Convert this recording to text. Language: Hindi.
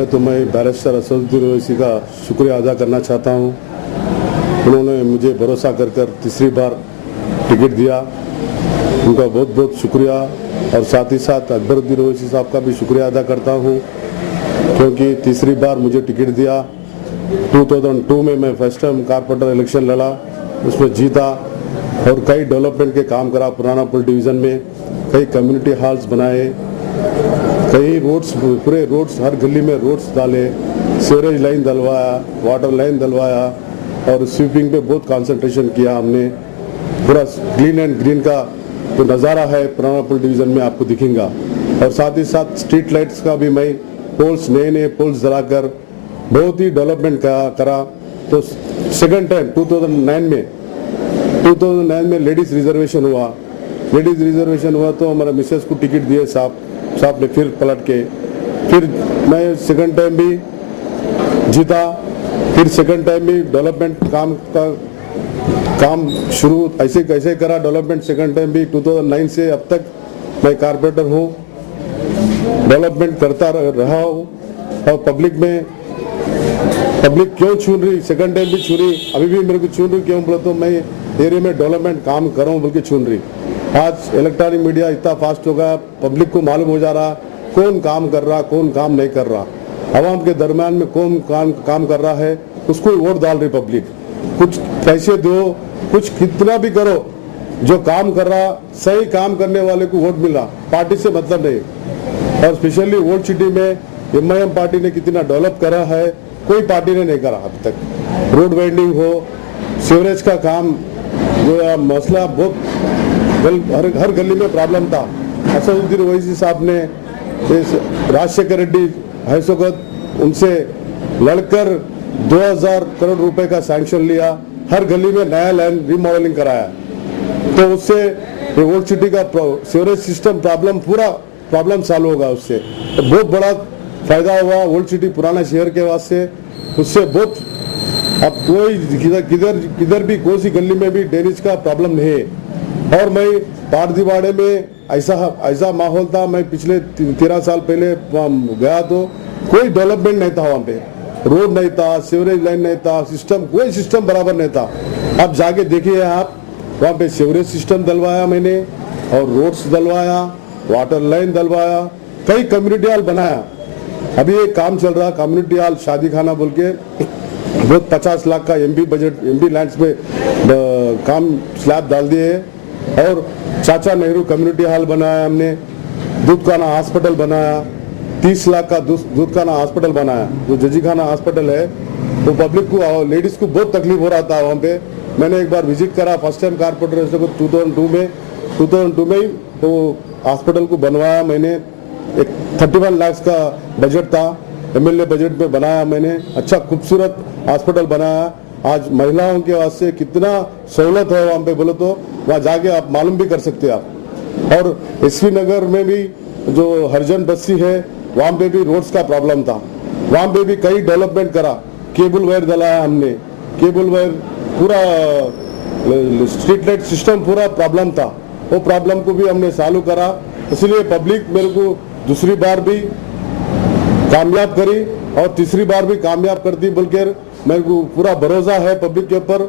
पहले तो मैं बैरिस्टर असदुद्दीन ओवैसी का शुक्रिया अदा करना चाहता हूं। उन्होंने मुझे भरोसा कर तीसरी बार टिकट दिया, उनका बहुत बहुत शुक्रिया। और साथ ही साथ अकबरुद्दीन ओवैसी साहब का भी शुक्रिया अदा करता हूं, क्योंकि तीसरी बार मुझे टिकट दिया। 2002 में मैं फर्स्ट टाइम कारपोरेटर इलेक्शन लड़ा, उसमें जीता और कई डेवलपमेंट के काम करा। पुराना पुल डिवीज़न में कई कम्युनिटी हॉल्स बनाए, कई रोड्स, पूरे रोड्स, हर गली में रोड्स डाले, सीवरेज लाइन डलवाया, वाटर लाइन डलवाया और स्वीपिंग पे बहुत कंसंट्रेशन किया हमने। पूरा क्लीन एंड ग्रीन का जो नज़ारा है पुराना पुल डिवीज़न में आपको दिखेगा। और साथ ही साथ स्ट्रीट लाइट्स का भी मैं पोल्स, नए पोल्स जलाकर बहुत ही डेवलपमेंट करा। तो सेकंड टाइम 2009 में लेडीज़ रिजर्वेशन हुआ तो हमारा मिसेस को टिकट दिए साहब ने, फिर पलट के फिर मैं सेकंड टाइम भी जीता। फिर सेकंड टाइम भी डेवलपमेंट काम शुरू ऐसे कैसे करा डेवलपमेंट। सेकंड टाइम भी 2009 से अब तक मैं कारपोरेटर हूँ, डेवलपमेंट करता रहा हूँ। और पब्लिक क्यों चुन रही, सेकंड टाइम भी चुनी, अभी भी मेरे को चुन रही, क्यों बोला तो मैं एरिया में डेवलपमेंट काम कर रहा हूँ बोल के चुन रही। आज इलेक्ट्रॉनिक मीडिया इतना फास्ट हो गया, पब्लिक को मालूम हो जा रहा कौन काम कर रहा, कौन काम नहीं कर रहा, आवाम के दरमियान में कौन काम कर रहा है, उसको वोट डाल रही पब्लिक। कुछ पैसे दो, कुछ कितना भी करो, जो काम कर रहा, सही काम करने वाले को वोट मिल रहा, पार्टी से मतलब नहीं। और स्पेशली ओल्ड सिटी में MIM पार्टी ने कितना डेवलप करा है, कोई पार्टी ने नहीं करा अभी तक। रोड वाइंडिंग हो, सीवरेज का काम, जो मसला बहुत हर गली में प्रॉब्लम था। असदुद्दीन ओवैसी साहब ने, राजशेखर रेड्डी हैसोगत, उनसे लड़कर 2000 करोड़ रुपए का सैंक्शन लिया, हर गली में नया लाइन रिमॉडलिंग कराया। तो उससे ओल्ड सिटी का सीवरेज सिस्टम पूरा प्रॉब्लम सॉल्व होगा। उससे तो बहुत बड़ा फायदा हुआ ओल्ड सिटी पुराना शहर के वास्ते। उससे बहुत अब कोई किधर भी कोई सी गली में भी ड्रेनेज का प्रॉब्लम नहीं है। और मैं पारदीवाड़े में ऐसा माहौल था, मैं पिछले 13 साल पहले गया तो कोई डेवलपमेंट नहीं था, वहाँ पे रोड नहीं था, सीवरेज लाइन नहीं था, कोई सिस्टम बराबर नहीं था। अब जाके देखिए आप, वहाँ पे सीवरेज सिस्टम डलवाया मैंने और रोड्स डलवाया, वाटर लाइन डलवाया, कई कम्युनिटी हॉल बनाया। अभी एक काम चल रहा कम्युनिटी हॉल शादी खाना बोल के, बहुत 50 लाख का MP लैंड्स में काम स्लैब डाल दिए। और चाचा नेहरू कम्युनिटी हॉल बनाया हमने, दूधखाना हॉस्पिटल बनाया, 30 लाख का दूधखाना हॉस्पिटल बनाया। जो जजीखाना हॉस्पिटल है वो पब्लिक को, लेडीज को बहुत तकलीफ हो रहा था वहाँ पे। मैंने एक बार विजिट करा, फर्स्ट टाइम कारपोरेटर 2002 में ही तो हॉस्पिटल को बनवाया मैंने। एक 31 लाख का बजट था, MLA बजट में बनाया मैंने, अच्छा खूबसूरत हॉस्पिटल बनाया। आज महिलाओं के वास्ते कितना सहूलत है वहाँ पे बोलो तो वहाँ जाके आप मालूम भी कर सकते हैं आप। और SV नगर में भी जो हरिजन बस्ती है, वहाँ पे भी रोड्स का प्रॉब्लम था, वहाँ पे भी कई डेवलपमेंट करा, केबल वायर डलाया हमने, केबल वायर पूरा, स्ट्रीट लाइट सिस्टम पूरा प्रॉब्लम था, वो प्रॉब्लम को भी हमने सॉल्व करा। इसलिए पब्लिक मेरे को दूसरी बार भी कामयाब करी और तीसरी बार भी कामयाब करती बोलकर मेरे को पूरा भरोसा है पब्लिक के ऊपर।